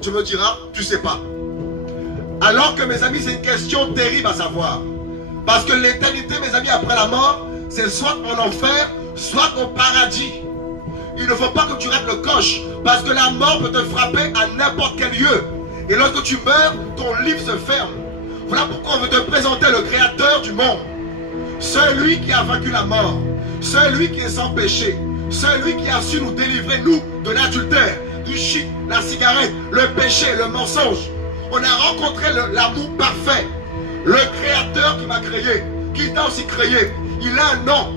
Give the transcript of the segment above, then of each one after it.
Tu me diras, tu sais pas. Alors que mes amis, c'est une question terrible à savoir. Parce que l'éternité, mes amis, après la mort, c'est soit en enfer, soit au paradis. Il ne faut pas que tu rates le coche, parce que la mort peut te frapper à n'importe quel lieu. Et lorsque tu meurs, ton livre se ferme. Voilà pourquoi on veut te présenter le créateur du monde. Celui qui a vaincu la mort. Celui qui est sans péché. Celui qui a su nous délivrer, nous, de l'adultère, du shit, la cigarette, le péché, le mensonge. On a rencontré l'amour parfait. Le créateur qui m'a créé, qui t'a aussi créé. Il a un nom.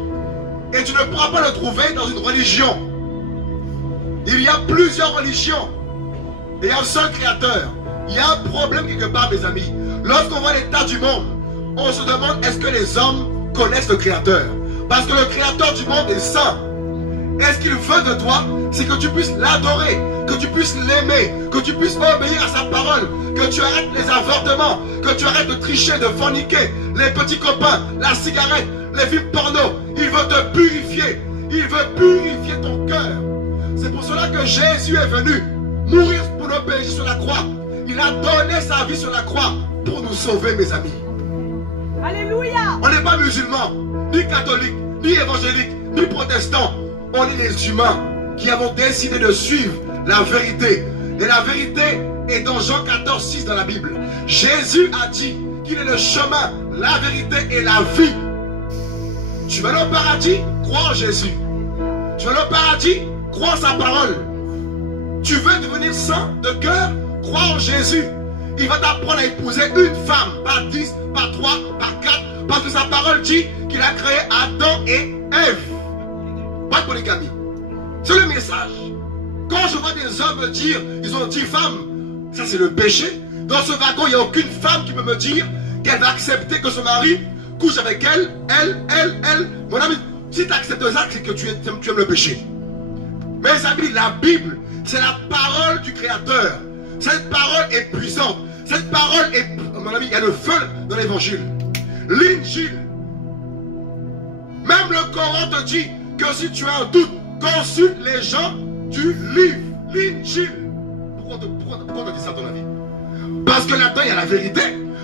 Et tu ne pourras pas le trouver dans une religion. Il y a plusieurs religions. Et il y a un seul créateur. Il y a un problème quelque part, mes amis. Lorsqu'on voit l'état du monde, on se demande, est-ce que les hommes connaissent le créateur? Parce que le créateur du monde est saint. Et ce qu'il veut de toi, c'est que tu puisses l'adorer, que tu puisses l'aimer, que tu puisses obéir à sa parole, que tu arrêtes les avortements, que tu arrêtes de tricher, de forniquer, les petits copains, la cigarette, les films porno. Il veut te purifier. Il veut purifier ton cœur. C'est pour cela que Jésus est venu mourir pour nos péchés sur la croix. Il a donné sa vie sur la croix pour nous sauver, mes amis. Alléluia. On n'est pas musulmans, ni catholiques, ni évangéliques, ni protestants. On est les humains qui avons décidé de suivre la vérité. Et la vérité est dans Jean 14, 6 dans la Bible. Jésus a dit qu'il est le chemin, la vérité et la vie. Tu veux aller au paradis? Crois en Jésus. Tu veux aller au paradis? Crois en sa parole. Tu veux devenir saint de cœur? Crois en Jésus. Il va t'apprendre à épouser une femme, pas 10, pas 3, pas 4. Parce que sa parole dit qu'il a créé Adam et Ève. Pas de polygamie. C'est le message. Quand je vois des hommes me dire, ils ont 10 femmes, ça c'est le péché. Dans ce wagon, il n'y a aucune femme qui peut me dire qu'elle va accepter que son mari couche avec elle. Mon ami, si tu acceptes ça, c'est que tu aimes le péché. Mes amis, la Bible, c'est la parole du Créateur. Cette parole est puissante. Cette parole est... Mon ami, il y a le feu dans l'évangile. L'injil. Même le Coran te dit que si tu as un doute, consulte les gens du livre. L'injil. Pourquoi on te dit ça dans la vie? Parce que là-dedans, il y a la vérité.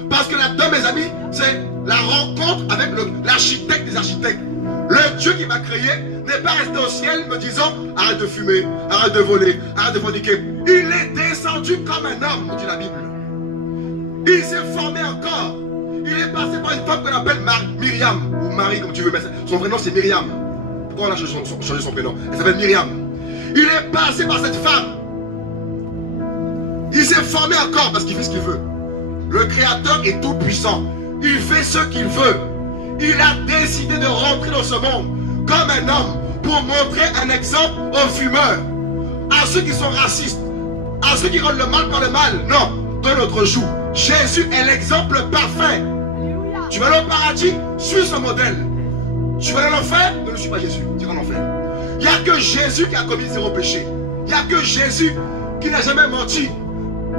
Parce que là-dedans, mes amis, c'est la rencontre avec l'architecte des architectes. Le Dieu qui m'a créé n'est pas resté au ciel me disant arrête de fumer, arrête de voler, arrête de forniquer. Il est descendu comme un homme, dit la Bible. Il s'est formé encore. Il est passé par une femme qu'on appelle Myriam, ou Marie comme tu veux, mais son vrai nom c'est Myriam. Pourquoi on a changé son prénom? Elle s'appelle Myriam. Il est passé par cette femme. Il s'est formé encore parce qu'il fait ce qu'il veut. Le Créateur est tout puissant. Il fait ce qu'il veut. Il a décidé de rentrer dans ce monde comme un homme pour montrer un exemple aux fumeurs, à ceux qui sont racistes, à ceux qui rendent le mal par le mal. Non, de notre joue. Jésus est l'exemple parfait. Alléluia. Tu vas aller au paradis, suis son modèle. Tu vas aller en enfer, ne le suis pas Jésus, tu vas en enfer. Il n'y a que Jésus qui a commis 0 péché. Il n'y a que Jésus qui n'a jamais menti.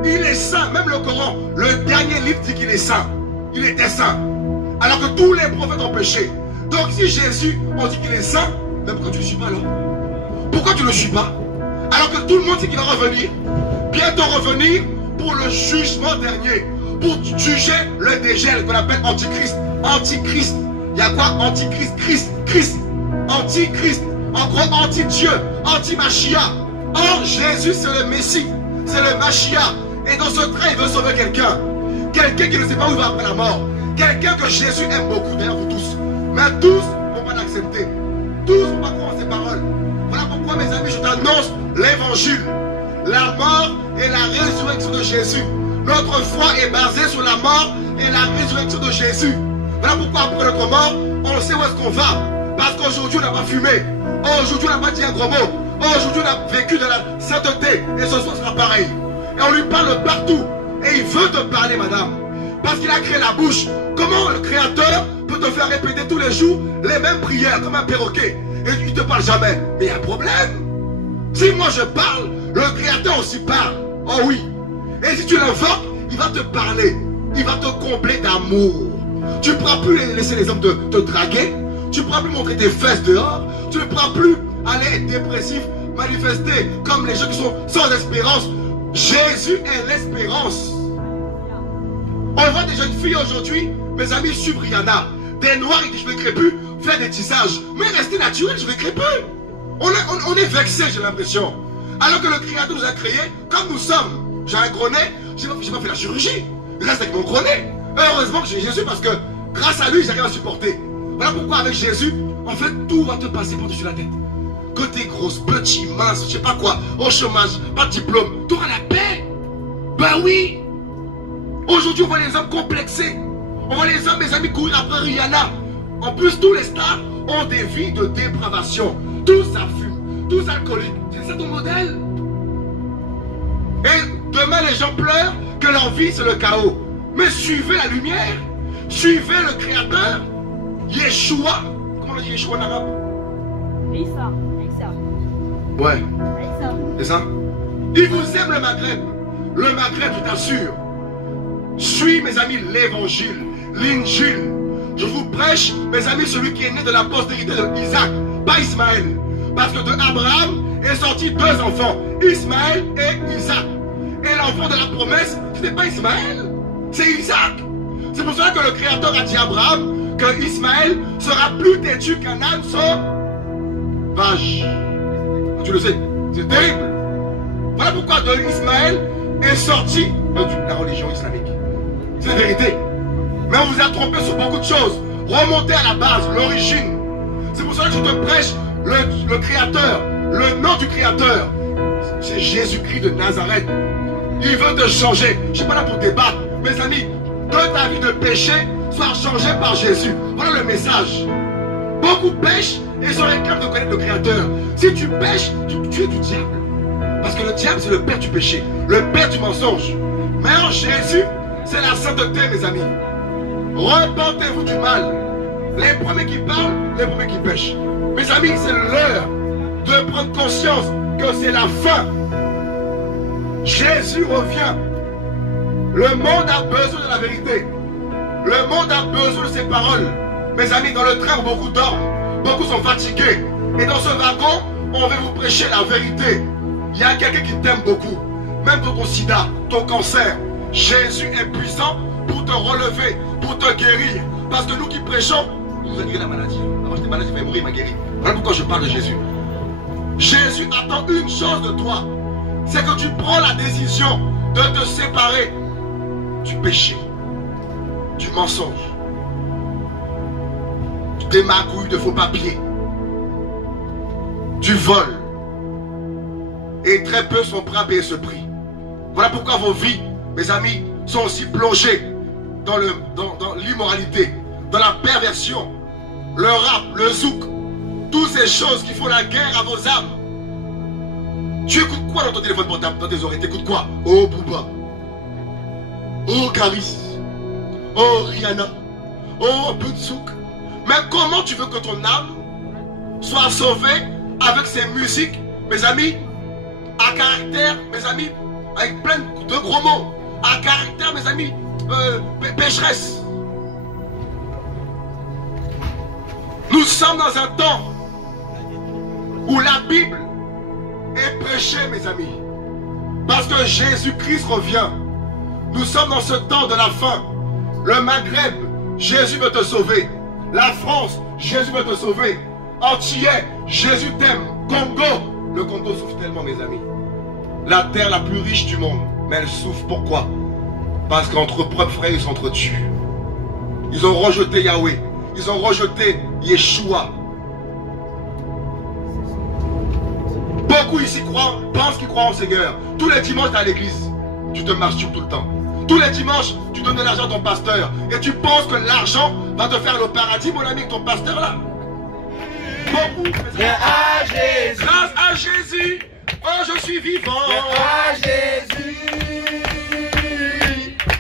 Il est saint, même le Coran, le dernier livre dit qu'il est saint. Il était saint. Alors que tous les prophètes ont péché. Donc si Jésus, on dit qu'il est saint, mais pourquoi tu ne le suis pas alors? Pourquoi tu ne le suis pas? Alors que tout le monde sait qu'il va revenir. Bientôt revenir pour le jugement dernier. Pour juger le dégel qu'on appelle Antichrist. Antichrist. Il y a quoi? Antichrist, Christ. Antichrist. En gros, anti-Dieu. Anti-Machia. Or, Jésus, c'est le Messie. C'est le Machia. Et dans ce train, il veut sauver quelqu'un. Quelqu'un qui ne sait pas où il va après la mort. Quelqu'un que Jésus aime beaucoup, d'ailleurs vous tous. Mais tous ne vont pas l'accepter. Tous ne vont pas croire ses paroles. Voilà pourquoi, mes amis, je t'annonce l'évangile. La mort et la résurrection de Jésus. Notre foi est basée sur la mort et la résurrection de Jésus. Voilà pourquoi, après notre mort, on sait où est-ce qu'on va. Parce qu'aujourd'hui, on n'a pas fumé. Aujourd'hui, on n'a pas dit un gros mot. Aujourd'hui, on a vécu de la sainteté. Et ce soir, ce sera pareil. Et on lui parle partout. Et il veut te parler, madame. Parce qu'il a créé la bouche. Comment le Créateur peut te faire répéter tous les jours les mêmes prières comme un perroquet? Et il ne te parle jamais. Mais il y a un problème. Si moi je parle, le Créateur aussi parle. Oh oui. Et si tu l'invoques, il va te parler. Il va te combler d'amour. Tu ne pourras plus laisser les hommes te draguer. Tu ne pourras plus montrer tes fesses dehors. Tu ne pourras plus aller être dépressif, manifester comme les gens qui sont sans espérance. Jésus est l'espérance. On voit des jeunes filles aujourd'hui, mes amis, suivent Rihanna. Des noirs, ils disent je vais crépus, faire des tissages. Mais rester naturel, je vais crépus. On est vexé, j'ai l'impression. Alors que le Créateur nous a créés comme nous sommes. J'ai un gros nez, j'ai pas fait la chirurgie. Je reste avec mon gros nez. Heureusement que j'ai Jésus parce que grâce à lui, j'arrive à supporter. Voilà pourquoi avec Jésus, en fait, tout va te passer par-dessus la tête. Que t'es grosse, petit, mince, je sais pas quoi, au chômage, pas de diplôme, tu auras la paix. Ben oui. Aujourd'hui, on voit les hommes complexés. On voit les hommes, mes amis, courir après Rihanna. En plus, tous les stars ont des vies de dépravation. Tous ça fume, tous alcooliques. C'est ça ton modèle? Et demain, les gens pleurent que leur vie, c'est le chaos. Mais suivez la lumière. Suivez le Créateur. Yeshua. Comment on dit Yeshua en arabe? Isa. Ouais. Isa. C'est ça? Il vous aime le Maghreb. Le Maghreb, je t'assure. Suis, mes amis, l'évangile, l'injil. Je vous prêche, mes amis, celui qui est né de la postérité d'Isaac, pas Ismaël. Parce que de Abraham est sorti deux enfants, Ismaël et Isaac. Et l'enfant de la promesse, ce n'est pas Ismaël, c'est Isaac. C'est pour cela que le Créateur a dit à Abraham que Ismaël sera plus têtu qu'un âne sauvage. Tu le sais, c'est terrible. Voilà pourquoi de Ismaël est sorti la religion islamique. C'est la vérité. Mais on vous a trompé sur beaucoup de choses. Remontez à la base, l'origine. C'est pour cela que je te prêche le Créateur, le nom du Créateur. C'est Jésus-Christ de Nazareth. Il veut te changer. Je ne suis pas là pour débattre. Mes amis, que ta vie de péché soit changée par Jésus. Voilà le message. Beaucoup pêchent et sont incapables de connaître le Créateur. Si tu pêches, tu es du diable. Parce que le diable, c'est le père du péché, le père du mensonge. Mais en Jésus, c'est la sainteté, mes amis. Repentez-vous du mal. Les premiers qui parlent, les premiers qui pêchent. Mes amis, c'est l'heure de prendre conscience que c'est la fin. Jésus revient. Le monde a besoin de la vérité. Le monde a besoin de ses paroles. Mes amis, dans le train, beaucoup dorment. Beaucoup sont fatigués. Et dans ce wagon, on veut vous prêcher la vérité. Il y a quelqu'un qui t'aime beaucoup. Même pour ton sida, ton cancer. Jésus est puissant pour te relever, pour te guérir. Parce que nous qui prêchons, il nous a guéri la maladie. Avant j'étais malade, j'ai failli mourir, il m'a guéri. Voilà pourquoi je parle de Jésus. Jésus attend une chose de toi. C'est que tu prends la décision de te séparer du péché, du mensonge, des magouilles de faux papiers, du vol. Et très peu sont prêts à payer ce prix. Voilà pourquoi vos vies, mes amis, sont aussi plongées dans l'immoralité, dans la perversion, le rap, le zouk, toutes ces choses qui font la guerre à vos âmes. Tu écoutes quoi dans ton téléphone portable, dans tes oreilles? T'écoutes quoi? Oh Booba, oh Caris, oh Rihanna, oh un peu de zouk. Mais comment tu veux que ton âme soit sauvée avec ces musiques, mes amis, à caractère, mes amis, avec plein de gros mots, à caractère, mes amis, pécheresse. Nous sommes dans un temps où la Bible est prêchée, mes amis, parce que Jésus-Christ revient. Nous sommes dans ce temps de la fin. Le Maghreb, Jésus veut te sauver. La France, Jésus veut te sauver. Antillais, Jésus t'aime. Congo, le Congo souffre tellement, mes amis. La terre la plus riche du monde, mais elle souffre. Pourquoi? Parce qu'entre propres frères, ils s'entretuent. Ils ont rejeté Yahweh. Ils ont rejeté Yeshua. Beaucoup ici croient, pensent qu'ils croient en Seigneur. Tous les dimanches à l'église, tu te masturbes tout le temps. Tous les dimanches, tu donnes de l'argent à ton pasteur. Et tu penses que l'argent va te faire le paradis, mon ami, ton pasteur là. Beaucoup. Viens à Jésus. Grâce à Jésus. Oh, je suis vivant. Viens à Jésus.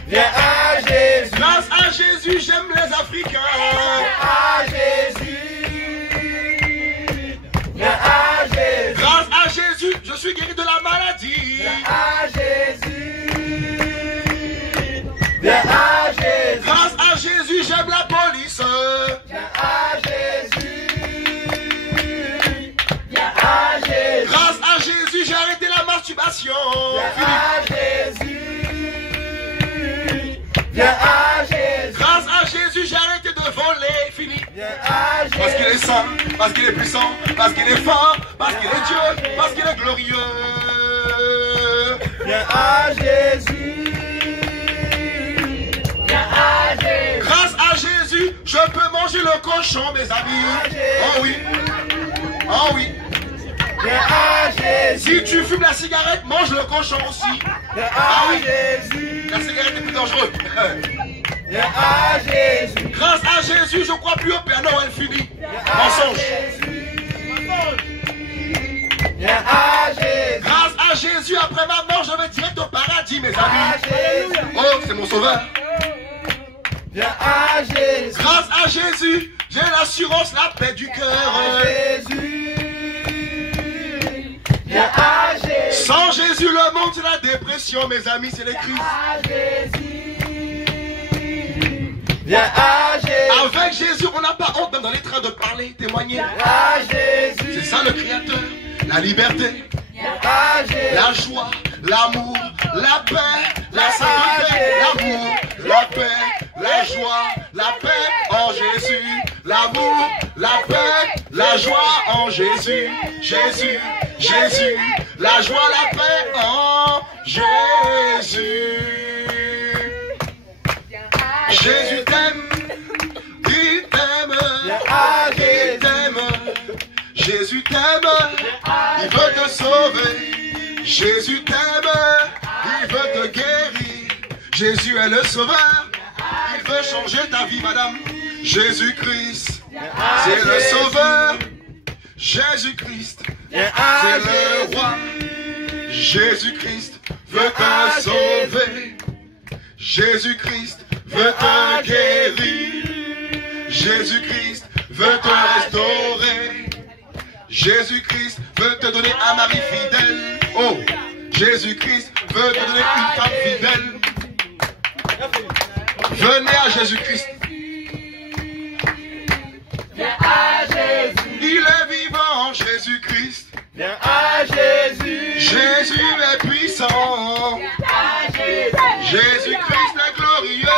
Viens à Jésus. Grâce à Jésus, j'aime les Africains. Viens à Jésus. Viens à Jésus. Grâce à Jésus, je suis guéri de la maladie. Viens à Jésus. Viens à Jésus. Grâce à Jésus, j'aime la police. Viens à Jésus. Viens à Jésus. Grâce à Jésus, j'ai arrêté la masturbation. à Jésus. Viens à Jésus. Grâce à Jésus, j'ai arrêté de voler. Fini. Viens à Jésus. Parce qu'il est saint, parce qu'il est puissant, parce qu'il est fort, parce qu'il est Dieu, parce qu'il est glorieux. Viens à Jésus. Viens à Jésus. Grâce à Jésus, je peux manger le cochon, mes amis. Oh oui. Oh oui. Viens à Jésus. Si tu fumes la cigarette, mange le cochon aussi. Viens Ah à oui. Jésus. La cigarette est plus dangereuse. Viens à Jésus. Grâce à Jésus, je crois plus au Père Noël fini. Mensonge. Viens à Jésus. Grâce à Jésus, après ma mort, je vais direct au paradis, mes À amis. Jésus. Oh, c'est mon sauveur. Viens à Jésus. Grâce à Jésus, j'ai l'assurance, la paix du À cœur. Jésus. Viens à Jésus. Sans Jésus, le monde, c'est la dépression, mes amis, c'est les crises. À Jésus. Viens à Jésus. Avec Jésus, on n'a pas honte, même dans les trains, de parler, témoigner. À Jésus. C'est ça le Créateur. La liberté, À Jésus. la joie, l'amour, la paix, la sainteté, l'amour, la paix, la joie, la paix en Jésus. L'amour, la paix, la joie en Jésus. Jésus, Jésus, la joie, la paix en Jésus. Jésus t'aime, il t'aime, À il Jésus. t'aime. Jésus t'aime, il veut te sauver. Jésus t'aime, il veut te guérir. Jésus est le sauveur, il veut changer ta vie, madame. Jésus-Christ, c'est le sauveur. Jésus-Christ, Viens à c'est Jésus. le roi. Jésus-Christ veut te sauver. Jésus-Christ veut te guérir. Jésus-Christ veut te restaurer. Jésus-Christ veut te donner un mari fidèle. Oh, Jésus-Christ veut te donner une femme fidèle. Venez à Jésus-Christ. Viens à Jésus. Il est vivant, Jésus-Christ. Viens à Jésus. Jésus est puissant. À Jésus. Jésus-Christ est glorieux.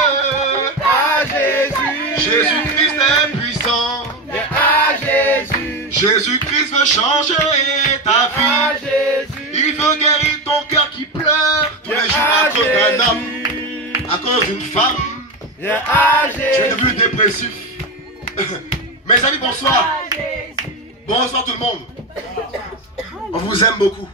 À Jésus. Jésus-Christ est puissant. Viens à Jésus. Jésus-Christ veut changer ta À vie. Jésus. Il veut guérir ton cœur qui pleure tous les jours à cause d'un homme, à cause d'une femme. Viens à Tu es Jésus. devenu dépressif. Mes amis, bonsoir. Bonsoir tout le monde. On vous aime beaucoup.